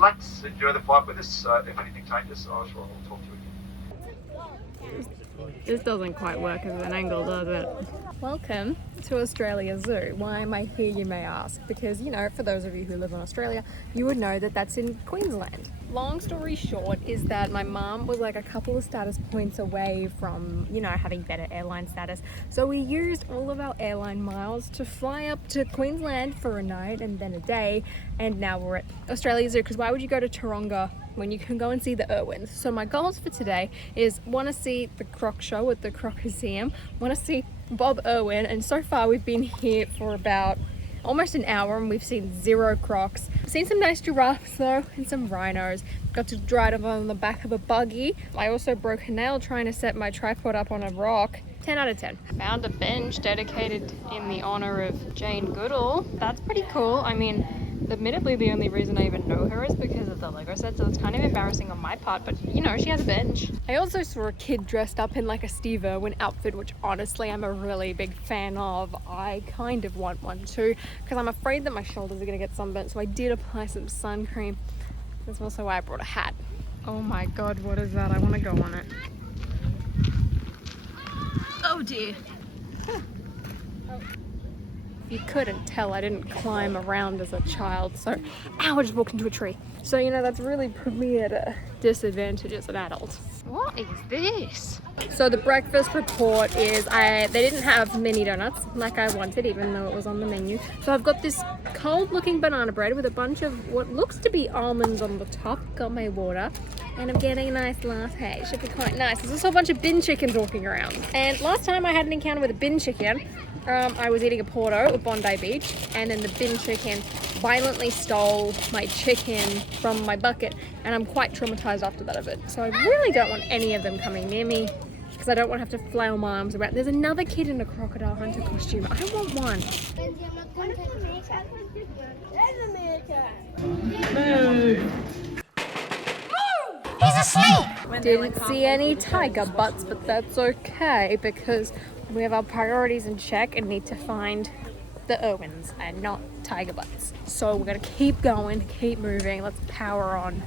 let's enjoy the flight with us. If anything changes, I'll talk to you again. This doesn't quite work as an angle, does it? Welcome to Australia Zoo. Why am I here, you may ask? Because, you know, for those of you who live in Australia, you would know that that's in Queensland. Long story short is that my mum was like a couple of status points away from, you know, having better airline status. So we used all of our airline miles to fly up to Queensland for a night and then a day. And now we're at Australia Zoo, because why would you go to Taronga when you can go and see the Irwins? So my goals for today is want to see the Croc show at the Crocuseum, want to see Bob Irwin, and so far we've been here for about almost an hour and we've seen 0 crocs. Seen some nice giraffes though, and some rhinos. Got to drive on the back of a buggy. I also broke a nail trying to set my tripod up on a rock. 10 out of 10. Found a bench dedicated in the honor of Jane Goodall. That's pretty cool. I mean, admittedly the only reason I even know her is because of the Lego set, so it's kind of embarrassing on my part, but you know, she has a bench. I also saw a kid dressed up in like a Steve Irwin outfit, which honestly I'm a really big fan of. I kind of want one too, because I'm afraid that my shoulders are gonna get sunburnt, so I did apply some sun cream. That's also why I brought a hat. Oh my god, what is that? I want to go on it. Oh dear. You couldn't tell, I didn't climb around as a child, so ow, I just walked into a tree. So, you know, that's really put me at a disadvantage as an adult. What is this? So the breakfast report is they didn't have mini donuts like I wanted, even though it was on the menu. So I've got this cold looking banana bread with a bunch of what looks to be almonds on the top. Got my water. And I'm getting a nice latte. Should be quite nice. There's also a bunch of bin chickens walking around. And last time I had an encounter with a bin chicken, I was eating a porto at Bondi Beach, and then the bin chicken violently stole my chicken from my bucket, and I'm quite traumatized after that of it. So I really don't want any of them coming near me, because I don't want to have to flail my arms around. There's another kid in a crocodile hunter costume. I want one. He's asleep! Didn't see any tiger butts, but that's okay because we have our priorities in check and need to find the Irwins and not tiger butts. So we're gonna keep going, keep moving. Let's power on.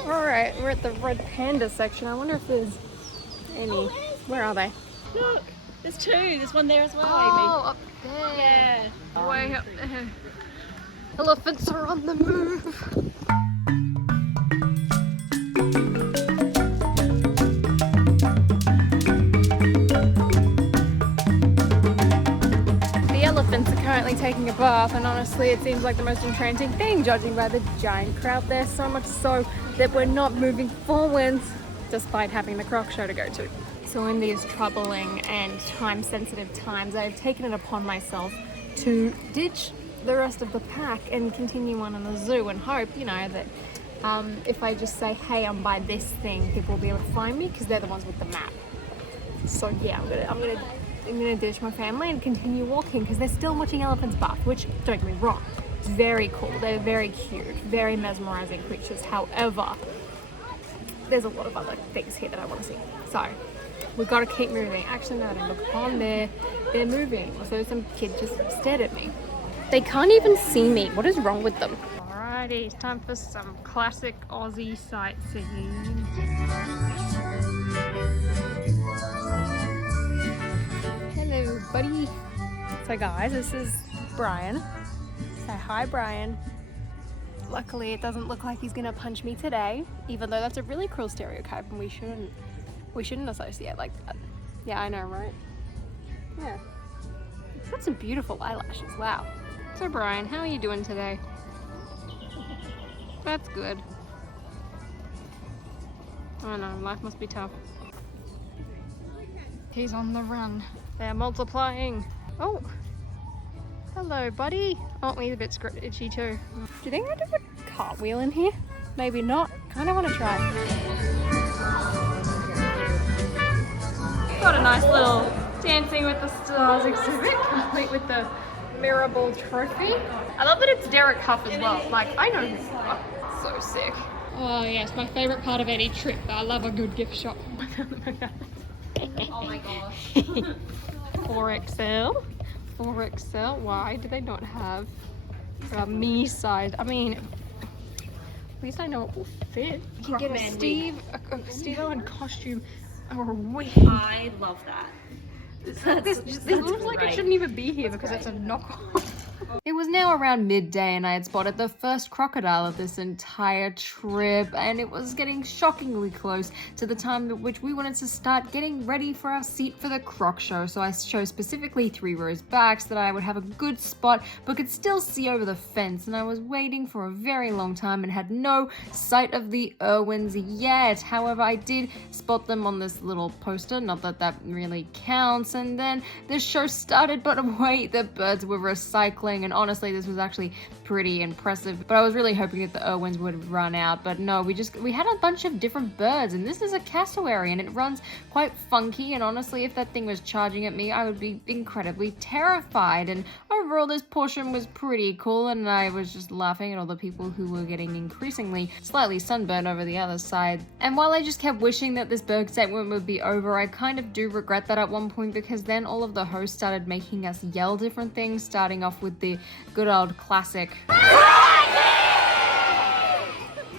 All right, we're at the red panda section. I wonder if there's any. Where are they? Look, there's 2. There's one there as well, Oh, Amy. up there. Yeah. Way up there. Elephants are on the move. The elephants are currently taking a bath, and honestly it seems like the most entrancing thing, judging by the giant crowd there, so much so that we're not moving forwards despite having the Croc show to go to. So in these troubling and time-sensitive times, I've taken it upon myself to ditch the rest of the pack and continue on in the zoo and hope, you know, that if I just say, hey, I'm by this thing, people will be able to find me because they're the ones with the map. So yeah, I'm gonna ditch my family and continue walking because they're still watching elephants bath, which, don't get me wrong, it's very cool. They're very cute, very mesmerizing creatures. However, there's a lot of other things here that I want to see. So we've got to keep moving. Actually, no, don't look on there. They're moving. So some kid just stared at me. They can't even see me. What is wrong with them? Alrighty, it's time for some classic Aussie sightseeing. Hello, buddy. So guys, this is Brian. Say hi, Brian. Luckily, it doesn't look like he's gonna punch me today, even though that's a really cruel stereotype and we shouldn't associate like that. Yeah, I know, right? Yeah. He's got some beautiful eyelashes, wow. So Brian, how are you doing today? That's good. I know, life must be tough. He's on the run. They're multiplying. Oh, hello buddy. Aren't we a bit itchy too? Do you think I do a cartwheel in here? Maybe not. Kinda wanna try. Got a nice little Dancing with the Stars exhibit, complete with the Mirable trophy. I love that it's Derek Huff as well. Like, I know his stuff. So sick. Oh yes, my favorite part of any trip. I love a good gift shop. Oh my gosh. 4XL. 4XL. Why do they not have me size. I mean, at least I know it will fit. You can get a Steve Owen costume or a wig. I love that. This looks like it shouldn't even be here because it's a knockoff. It was now around midday and I had spotted the first crocodile of this entire trip, and it was getting shockingly close to the time at which we wanted to start getting ready for our seat for the croc show. So I chose specifically 3 rows back so that I would have a good spot but could still see over the fence, and I was waiting for a very long time and had no sight of the Irwins yet. However, I did spot them on this little poster, not that that really counts, and then the show started, but wait, the birds were recycling, and honestly this was actually pretty impressive, but I was really hoping that the Irwins would run out, but no, we had a bunch of different birds, and this is a cassowary and it runs quite funky, and honestly if that thing was charging at me I would be incredibly terrified. And overall this portion was pretty cool, and I was just laughing at all the people who were getting increasingly slightly sunburned over the other side. And while I just kept wishing that this bird segment would be over, I kind of do regret that at one point, because then all of the hosts started making us yell different things, starting off with the good old classic.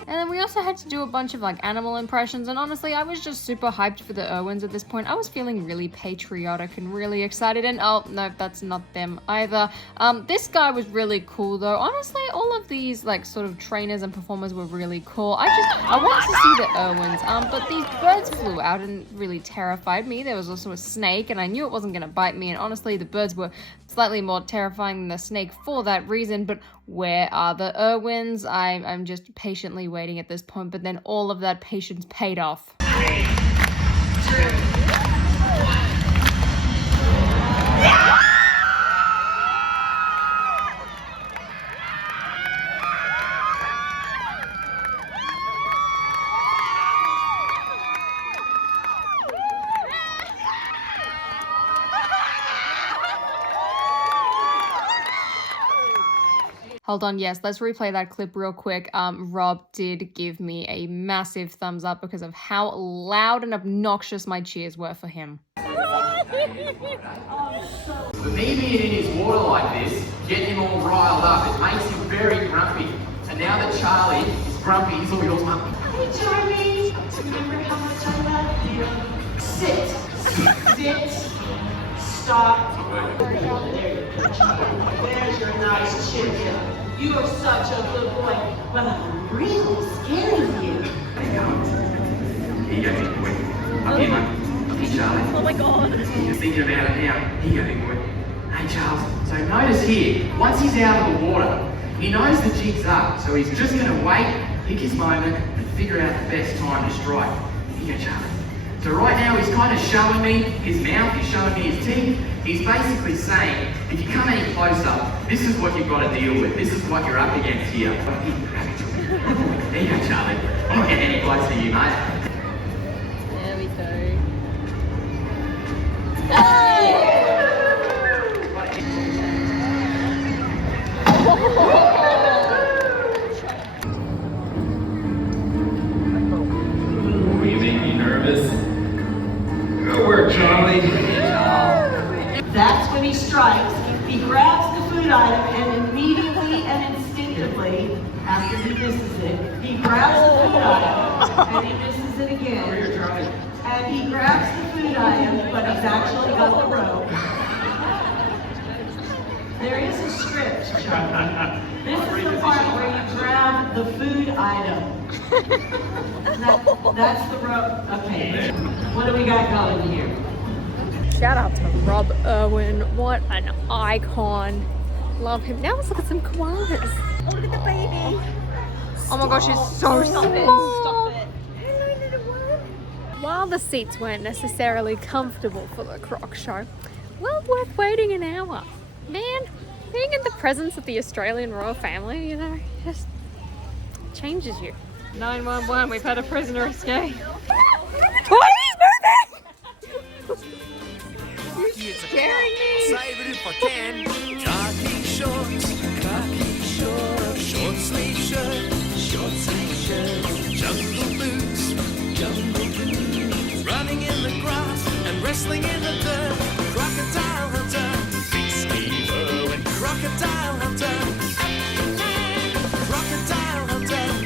And then we also had to do a bunch of like animal impressions, and honestly I was just super hyped for the Irwins at this point. I was feeling really patriotic and really excited, and oh no, that's not them either. This guy was really cool though. Honestly, all of these like sort of trainers and performers were really cool. I wanted to see the Irwins, but these birds flew out and really terrified me. There was also a snake and I knew it wasn't gonna bite me, and honestly the birds were slightly more terrifying than the snake for that reason. But where are the Irwins? I'm just patiently waiting at this point, but then all of that patience paid off. 3, 2, 1. Hold on, yes, let's replay that clip real quick. Rob did give me a massive thumbs up because of how loud and obnoxious my cheers were for him. The me being in his water like this, getting him all riled up, it makes him very grumpy. And now that Charlie is grumpy, he's all yours, Mum. Hey Charlie, remember how much I love you. Sit, sit, stop. There's your nice chin. You are such a good boy, but I'm really scared of you. Here you go, big boy. Up here, mate. Hey, Charlie. Oh my god. You're thinking about it now. Here you go, big boy. Hey, Charles. So notice here, once he's out of the water, he knows the jig's up, so he's just going to wait, pick his moment, and figure out the best time to strike. Here you go, Charlie. So right now he's kind of showing me his mouth, he's showing me his teeth. He's basically saying, if you come any closer, this is what you've got to deal with. This is what you're up against here. There you go, Charlie. I'm not getting any closer to you, mate. There we go. Will you make me nervous? Good work, Charlie. That's when he strikes. He grabs the food item and immediately and instinctively, after he misses it, he grabs the food item and he misses it again. And he grabs the food item, but he's actually got the rope. There is a script, Charlie. This is the part where you grab the food item. That's the rope. Okay. What do we got going here? Shout out to Rob Irwin, what an icon. Love him. Now let's look at some koalas. Oh, look at the baby. Oh my gosh, she's so Stop it. small. Stop it. Hello, little one. While the seats weren't necessarily comfortable for the croc show, well worth waiting an hour. Man, being in the presence of the Australian royal family, you know, just changes you. 911, we've had a prisoner escape. Oh, he's moving! You're scaring me. Save it if I can. Khaki shorts,